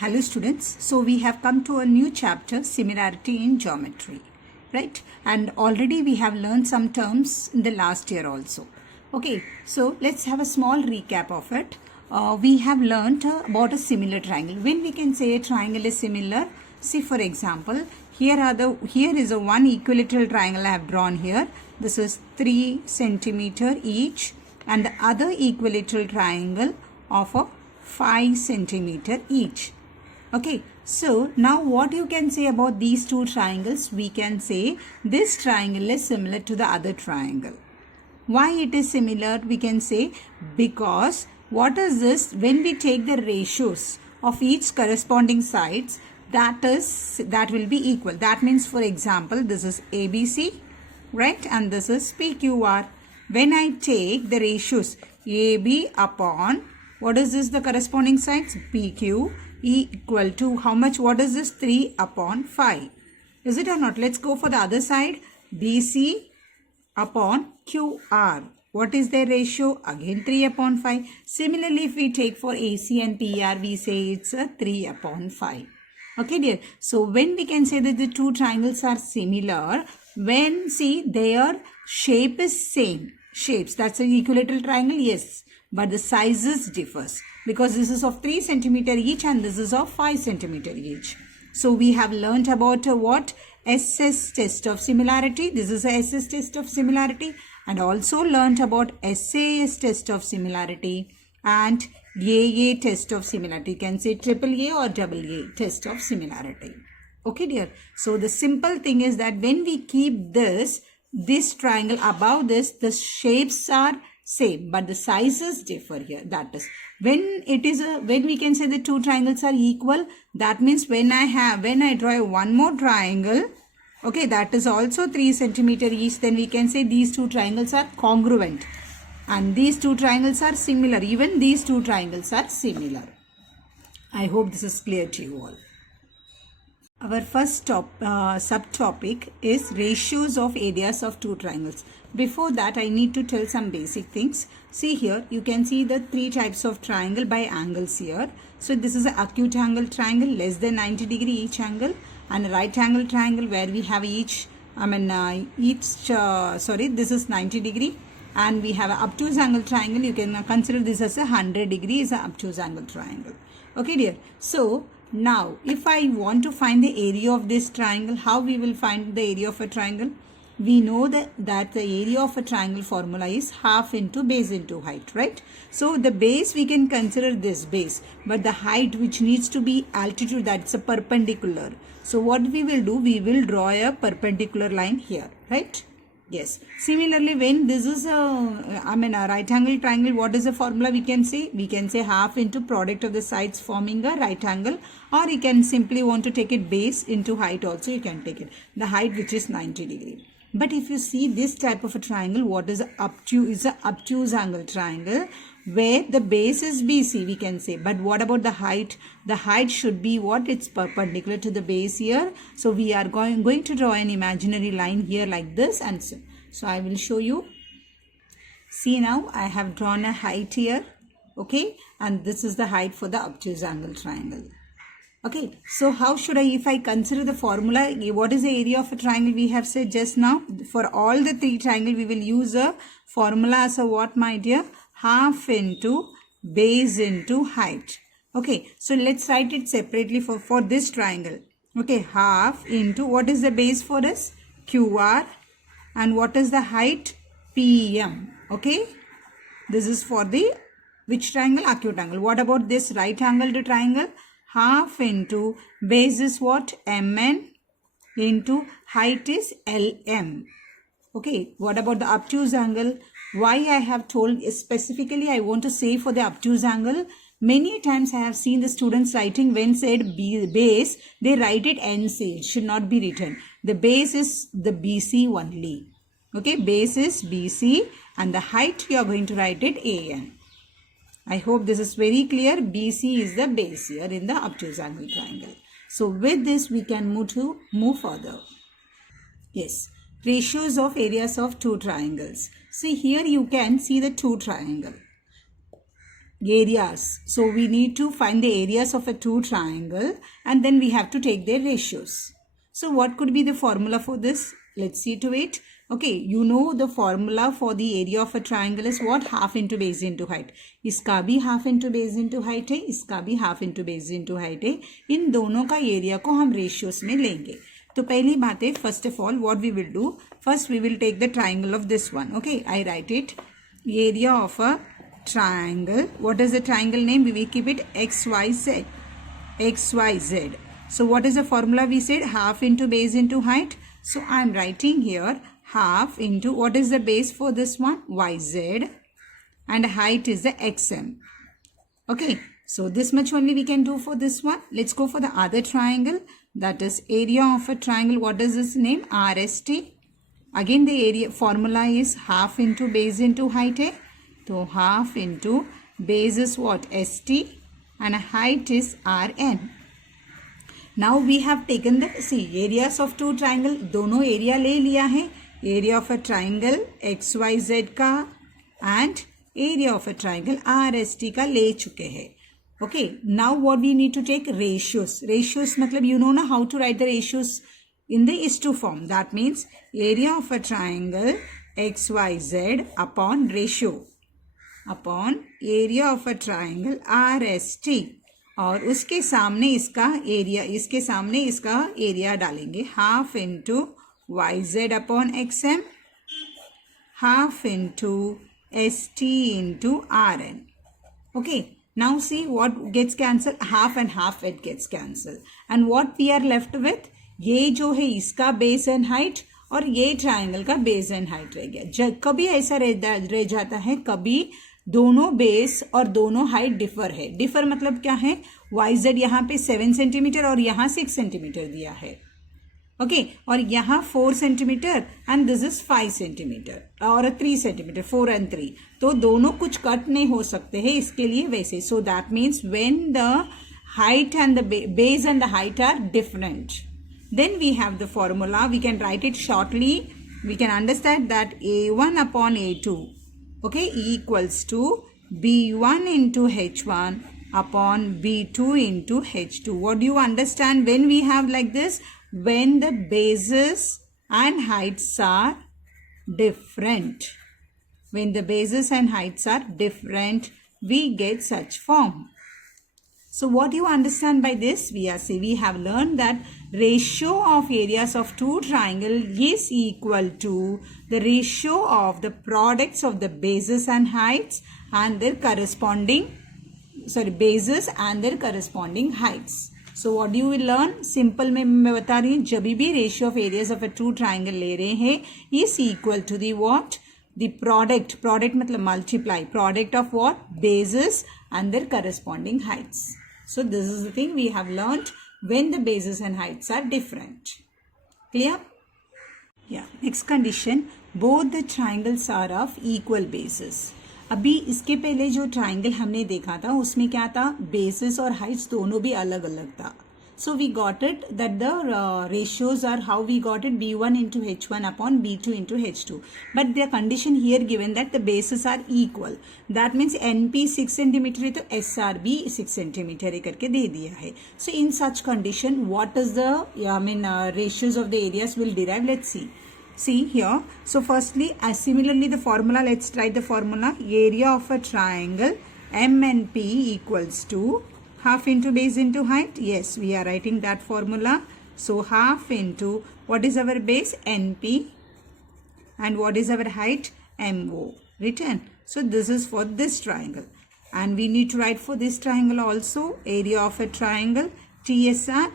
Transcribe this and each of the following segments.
Hello students, so we have come to a new chapter, similarity in geometry, right? And already we have learned some terms in the last year also. Okay, so let's have a small recap of it. We have learned about a similar triangle. When we can say a triangle is similar, see for example, here is a one equilateral triangle I have drawn here. This is 3 centimeter each, and the other equilateral triangle of a 5 centimeter each. Okay, so now what you can say about these two triangles? We can say this triangle is similar to the other triangle. Why it is similar? We can say because what is this? When we take the ratios of each corresponding sides, that will be equal. That means, for example, this is ABC, right? And this is PQR. When I take the ratios AB upon, what is this, the corresponding sides? PQ equal to how much? What is this? 3 upon 5. Is it or not? Let's go for the other side. BC upon QR. What is their ratio? Again 3 upon 5. Similarly, if we take for AC and PR, we say it's a 3 upon 5. Okay dear. So when we can say that the two triangles are similar, when see their shape is same. Shapes, that's an equilateral triangle, yes. But the sizes differs because this is of 3 centimeter each and this is of 5 centimeter each. So we have learnt about what? SS test of similarity. This is a SS test of similarity, and also learnt about SAS test of similarity and AA test of similarity. You can say triple A or double A test of similarity. Okay dear. So the simple thing is that when we keep this triangle above this, the shapes are same but the sizes differ here. That is when we can say the two triangles are equal, that means when I draw one more triangle, okay, that is also 3 centimeter each, then we can say these two triangles are congruent and these two triangles are similar. Even these two triangles are similar. I hope this is clear to you all. Our first subtopic is ratios of areas of two triangles. Before that, I need to tell some basic things. See here, you can see the three types of triangle by angles here. So this is an acute angle triangle, less than 90 degree each angle, and a right angle triangle where we have this is 90 degree, and we have an obtuse angle triangle. You can consider this as a 100 degree is an obtuse angle triangle. Okay dear. So now, if I want to find the area of this triangle, how we will find the area of a triangle? We know that the area of a triangle formula is half into base into height, right? So the base, we can consider this base, but the height which needs to be altitude, that's a perpendicular. So what we will do, we will draw a perpendicular line here, right? Yes. Similarly, when this is a right angle triangle, what is the formula we can say? We can say half into product of the sides forming a right angle, or you can simply want to take it base into height also, you can take it. The height which is 90 degree. But if you see this type of a triangle, what is obtuse angle triangle, where the base is BC, we can say. But what about the height? The height should be what? It's perpendicular to the base here. So we are going to draw an imaginary line here like this, and so I will show you. See, now I have drawn a height here, okay, and this is the height for the obtuse angle triangle. Okay, so how should if I consider the formula, what is the area of a triangle? We have said just now, for all the three triangles, we will use a formula as a what, my dear? Half into base into height. Okay, so let's write it separately for this triangle. Okay, half into, what is the base for us? QR. And what is the height? PM. Okay, this is for the which triangle? Acute angle. What about this right angled triangle? Half into base is what? MN into height is LM. Okay, what about the obtuse angle? Why I have told specifically, I want to say for the obtuse angle, many times I have seen the students writing when said base, they write it NC. It should not be written. The base is the BC only. Okay, base is BC and the height you are going to write it AN. I hope this is very clear. BC is the base here in the obtuse angle triangle. So with this we can move further. Yes, ratios of areas of two triangles. See here you can see the two triangle. areas. So we need to find the areas of a two triangle and then we have to take their ratios. So what could be the formula for this? Let's see to it. Okay, you know the formula for the area of a triangle is what? Half into base into height. इसका भी half into base into height है, इसका भी half into base into height है. इन दोनों का area को हम ratios में लेंगे. तो पहली बात है, first of all what we will do, first we will take the triangle of this one. Okay, I write it. Area of a triangle. What is the triangle name? We will keep it XYZ. XYZ. So what is the formula we said? Half into base into height. So I am writing here half into, what is the base for this one? YZ. And height is the XM. Okay. So this much only we can do for this one. Let's go for the other triangle. That is area of a triangle. What is its name? RST. Again the area formula is half into base into height. So half into base is what? ST. And height is RN. Now we have taken the, see, areas of two triangle, दोनों area ले लिया है, area of a triangle XYZ का and area of a triangle RST का ले चुके हैं. Okay, now what we need to take? Ratios. Ratios मतलब you know na how to write the ratios in the is-to form. That means area of a triangle XYZ upon ratio upon area of a triangle RST. और उसके सामने इसका area डालेंगे half into YZ upon XM, half into ST into RN. Okay, now see what gets cancelled, half and half it gets cancelled. And what we are left with, ये जो है इसका base and height और ये triangle का base and height रह गया. कभी ऐसा रह जाता है, कभी दोनों बेस और दोनों हाइट डिफर है. डिफर मतलब क्या है? YZ यहाँ पे 7 सेंटीमीटर और यहाँ 6 सेंटीमीटर दिया है. ओके, और यहाँ 4 centimetre and this is 5 centimetre और 3 सेंटीमीटर, 4 and 3. तो दोनों कुछ कट नहीं हो सकते हैं इसके लिए वैसे. So that means when the height and the base and the height are different, then we have the formula. We can write it shortly. We can understand that A1 upon A2, okay, equals to B1 into H1 upon B2 into H2. What do you understand when we have like this? When the bases and heights are different. When the bases and heights are different, we get such form. So what do you understand by this? We have learned that ratio of areas of two triangles is equal to the ratio of the products of the bases and heights and their corresponding bases and their corresponding heights. So what do you will learn? Simple में मैं बता रही हूँ, जब भी ratio of areas of a two triangle ले रहे हैं is equal to the what? The product मतलब multiply, product of what? Bases and their corresponding heights. So this is the thing we have learned when the bases and heights are different. Clear? Yeah. Next condition, both the triangles are of equal bases. अभी इसके पहले जो triangle हमने देखा था उसमें क्या था? बेसिस और हाइट्स दोनों भी अलग अलग था. So we got it that the ratios are how we got it, B1 into H1 upon B2 into H2. But the condition here given that the bases are equal. That means NP 6 centimeter है तो SRB 6 centimeter है करके दे दिया है. So in such condition, what is the ratios of the areas will derive? Let's see. See here. So firstly, similarly the formula, let's try the formula. Area of a triangle MNP equals to half into base into height. Yes, we are writing that formula. So half into, what is our base? NP. And what is our height? MO. Written. So this is for this triangle. And we need to write for this triangle also. Area of a triangle TSR.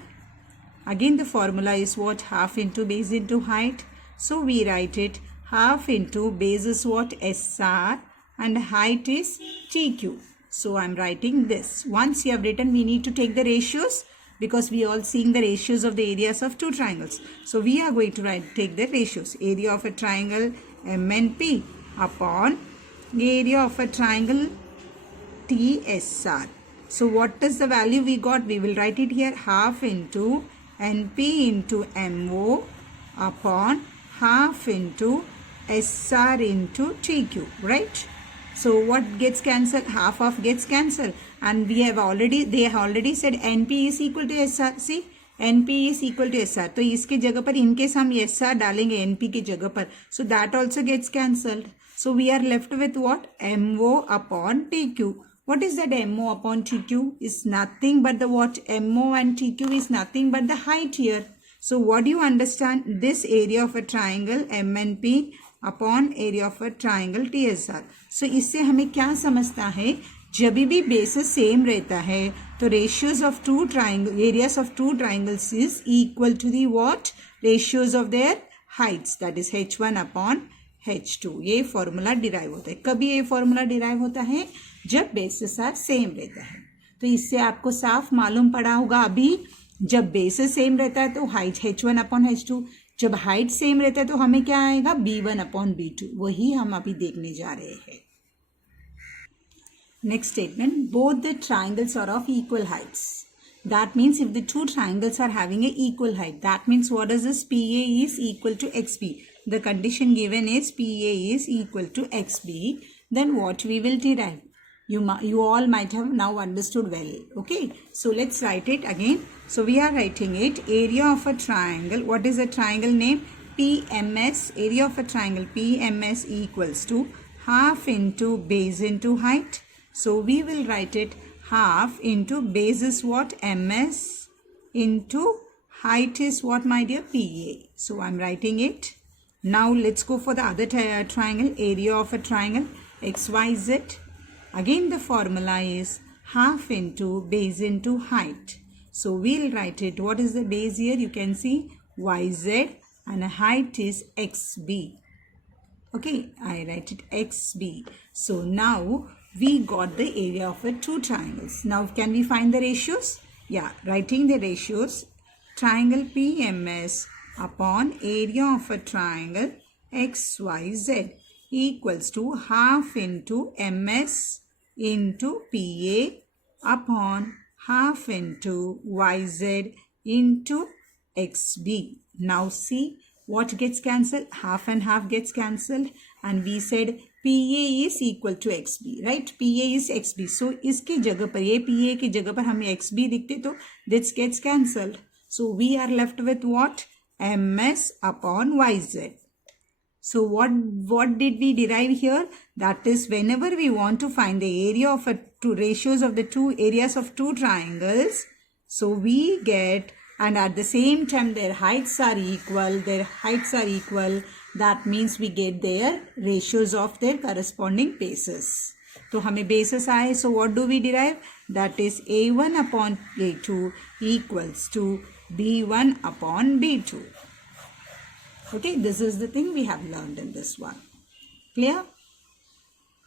Again the formula is what? Half into base into height. So we write it half into base is what? SR and height is TQ. So I am writing this. Once you have written, we need to take the ratios because we are all seeing the ratios of the areas of two triangles. So we are going to take the ratios. Area of a triangle MNP upon area of a triangle TSR. So what is the value we got? We will write it here, half into NP into MO upon half into SR into TQ, right? So what gets cancelled? Half of gets cancelled. And they have already said NP is equal to SR. See, NP is equal to SR. तो इसके जगह पर in case हम SR डालेंगे NP की जगह पर, so that also gets cancelled. So we are left with what? MO upon TQ. What is that MO upon TQ? Is nothing but the what? MO and TQ is nothing but the height here. So what do you understand? This area of a triangle MNP upon area of a triangle TSR. So इससे हमें क्या समझता है? जब भी basis same रहता है तो ratios of two triangle areas of two triangles is equal to the what? Ratios of their heights, that is H1 upon H2. ये फॉर्मूला डिराइव होता है. कभी ये फॉर्मूला डिराइव होता है? जब बेसिस आर सेम रहता है. तो इससे आपको साफ मालूम पड़ा होगा अभी, जब बेसिस सेम रहता है तो हाइट H1 अपॉन H2, जब हाइट सेम रहता है तो हमें क्या आएगा? B1 upon B2. वही हम अभी देखने जा रहे हैं. Next statement, both the triangles are of equal heights. That means if the two triangles are having a equal height, that means what is this? PA is equal to XB. The condition given is PA is equal to XB. Then what we will derive? You all might have now understood well. Okay, so let's write it again. So we are writing it, area of a triangle. What is the triangle name? PMS. Area of a triangle PMS equals to half into base into height. So we will write it half into base is what? MS into height is what, my dear? PA. So I'm writing it. Now let's go for the other triangle. Area of a triangle XYZ. Again the formula is half into base into height. So we'll write it. What is the base here? You can see YZ and height is XB. Okay, I write it XB. So now we got the area of the two triangles. Now can we find the ratios? Yeah, writing the ratios. Triangle PMS upon area of a triangle XYZ equals to half into MS into PA upon half into YZ into XB. Now see what gets cancelled? Half and half gets cancelled, and we said PA is equal to XB, right? PA is XB. So इसके जगह पर, ये PA की जगह पर हमें XB दिखते तो this gets cancelled. So we are left with what? MS upon YZ. So what did we derive here? That is, whenever we want to find the area of two ratios of the two areas of two triangles, so we get, and at the same time their heights are equal, that means we get their ratios of their corresponding bases. तो हमें bases आए, so what do we derive? That is A1 upon A2 equals to B1 upon B2. Okay, this is the thing we have learned in this one. Clear?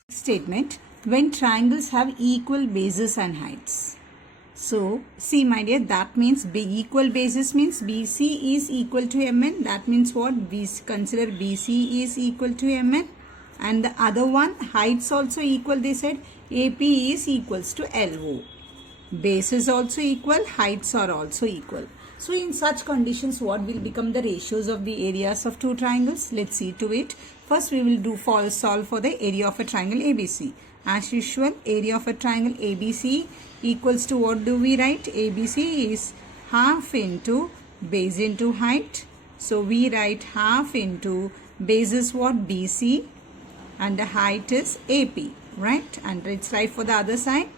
Statement, when triangles have equal bases and heights. So, see my dear, that means equal bases means BC is equal to MN. That means what? We consider BC is equal to MN. And the other one, heights also equal, they said AP is equals to LO. Base is also equal, heights are also equal. So in such conditions, what will become the ratios of the areas of two triangles? Let's see to it. First, we will solve for the area of a triangle ABC. As usual, area of a triangle ABC equals to, what do we write? ABC is half into base into height. So we write half into base is what? BC, and the height is AP, right? And let's write for the other side.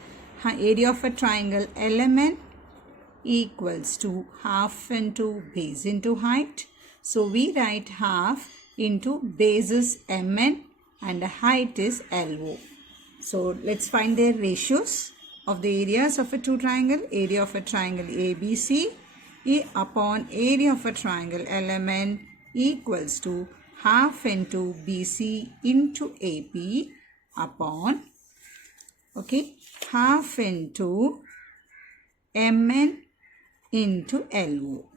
Area of a triangle LMN equals to half into base into height. So we write half into base is MN and the height is LO. So let's find their ratios of the areas of a two triangle. Area of a triangle ABC upon area of a triangle LMN equals to half into BC into AP upon, okay, half into MN into LO.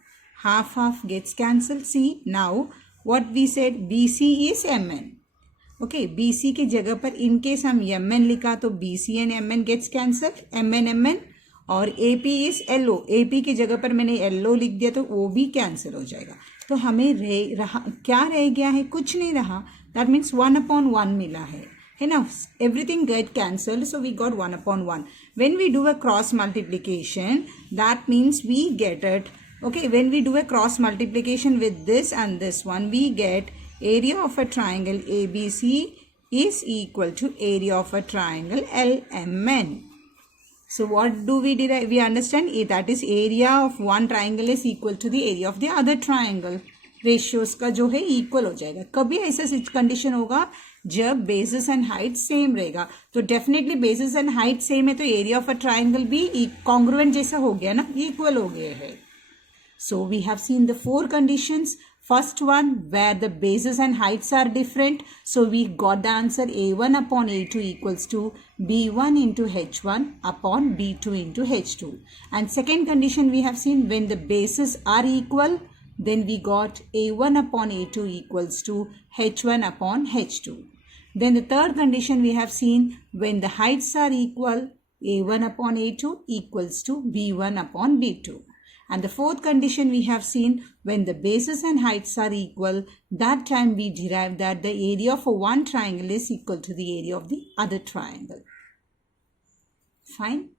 Half gets cancelled. See, now what we said, BC is MN. Okay, BC के जगह पर in case हम MN लिखा तो BC and MN gets cancelled, MN और AP is LO. AP की जगह पर मैंने LO लिख दिया तो वो भी कैंसिल हो जाएगा. तो हमें क्या रह गया है? कुछ नहीं रहा. That means 1/1 मिला है. Enough, everything get cancelled, so we got 1 upon 1. When we do a cross multiplication, that means we get it. Okay, when we do a cross multiplication with this and this one, we get area of a triangle ABC is equal to area of a triangle LMN. So what do we derive? We understand that is area of one triangle is equal to the area of the other triangle. Ratios का जो है equal हो जाएगा. कभी ऐसा condition होगा जब bases and height same रहेगा. तो definitely bases and height same है तो area of a triangle भी congruent जैसा हो गया ना, equal हो गया है. So we have seen the 4 conditions. First one, where the bases and heights are different. So we got the answer A1 upon A2 equals to B1 into H1 upon B2 into H2. And second condition we have seen, when the bases are equal, then we got A1 upon A2 equals to H1 upon H2. Then the third condition we have seen, when the heights are equal, A1 upon A2 equals to B1 upon B2. And the fourth condition we have seen, when the bases and heights are equal, that time we derive that the area of one triangle is equal to the area of the other triangle. Fine.